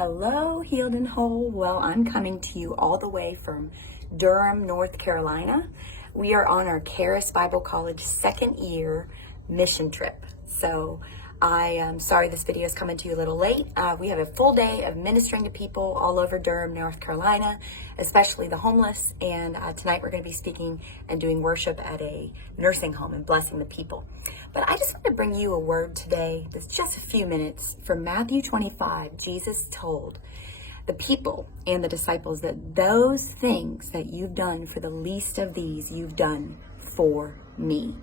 Hello, Healed and Whole. Well, I'm coming to you all the way from Durham, North Carolina. We are on our Charis Bible College second year mission trip. So I am sorry this video is coming to you a little late. We have a full day of ministering to people all over Durham, North Carolina, especially the homeless. And tonight we're going to be speaking and doing worship at a nursing home and blessing the people. But I just want to bring you a word today that's just a few minutes from Matthew 25. Jesus told the people and the disciples that those things that you've done for the least of these, you've done for me.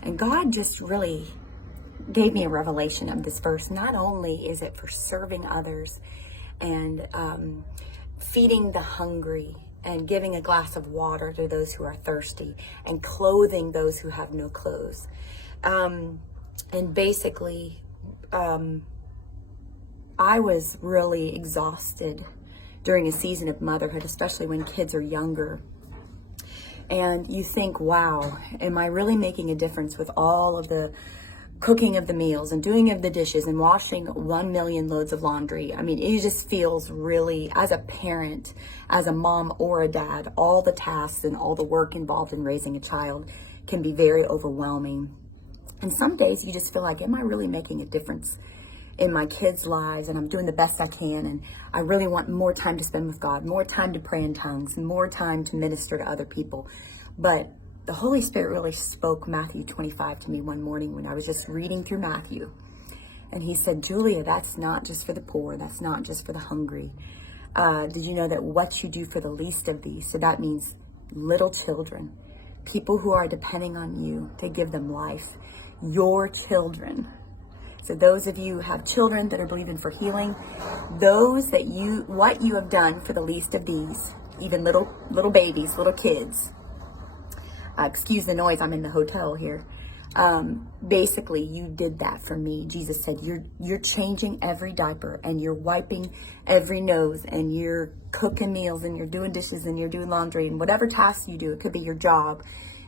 And God just really gave me a revelation of this verse. Not only is it for serving others and feeding the hungry and giving a glass of water to those who are thirsty and clothing those who have no clothes. And basically, I was really exhausted during a season of motherhood, especially when kids are younger. And you think, wow, am I really making a difference with all of the cooking of the meals and doing of the dishes and washing 1 million loads of laundry? I mean, it just feels really, as a parent, as a mom or a dad, all the tasks and all the work involved in raising a child can be very overwhelming. And some days you just feel like, am I really making a difference in my kids' lives? And I'm doing the best I can. And I really want more time to spend with God, more time to pray in tongues, more time to minister to other people. But the Holy Spirit really spoke Matthew 25 to me one morning when I was just reading through Matthew. And he said, Julia, that's not just for the poor. That's not just for the hungry. Did you know that what you do for the least of these, so that means little children, people who are depending on you to give them life, your children. So those of you who have children that are believing for healing, what you have done for the least of these, even little babies, little kids. Excuse the noise, I'm in the hotel here. Basically, you did that for me. Jesus said, you're changing every diaper and you're wiping every nose and you're cooking meals and you're doing dishes and you're doing laundry and whatever tasks you do. It could be your job.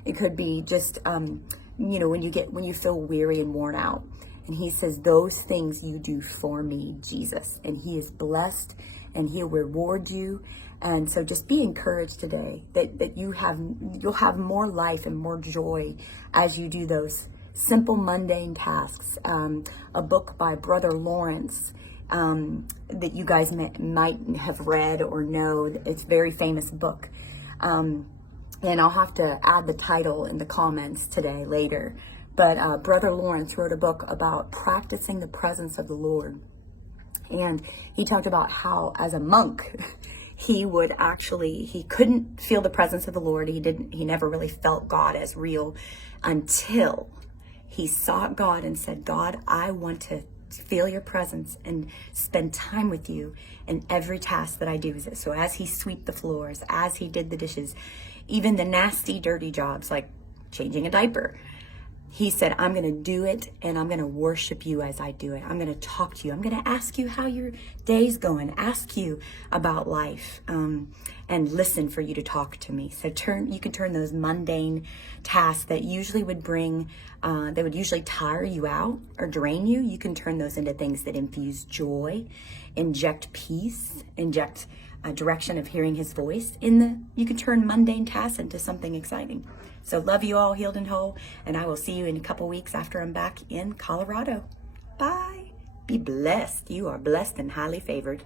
It could be just, when you feel weary and worn out. And he says, those things you do for me, Jesus. And he is blessed and he'll reward you. And so just be encouraged today that you'll have more life and more joy as you do those simple, mundane tasks. A book by Brother Lawrence that you guys might have read or know. It's a very famous book. And I'll have to add the title in the comments today later. But Brother Lawrence wrote a book about practicing the presence of the Lord. And he talked about how, as a monk, he couldn't feel the presence of the Lord. He never really felt God as real until he sought God and said, God, I want to feel your presence and spend time with you in every task that I do. So as he swept the floors, as he did the dishes, even the nasty, dirty jobs like changing a diaper, he said, I'm going to do it and I'm going to worship you as I do it. I'm going to talk to you. I'm going to ask you how your day's going, ask you about life, and listen for you to talk to me. So you can turn those mundane tasks that usually would usually tire you out or drain you. You can turn those into things that infuse joy, inject peace, inject a direction of hearing his voice. You can turn mundane tasks into something exciting. So love you all, healed and whole, and I will see you in a couple weeks after I'm back in Colorado. Bye. Be blessed. You are blessed and highly favored.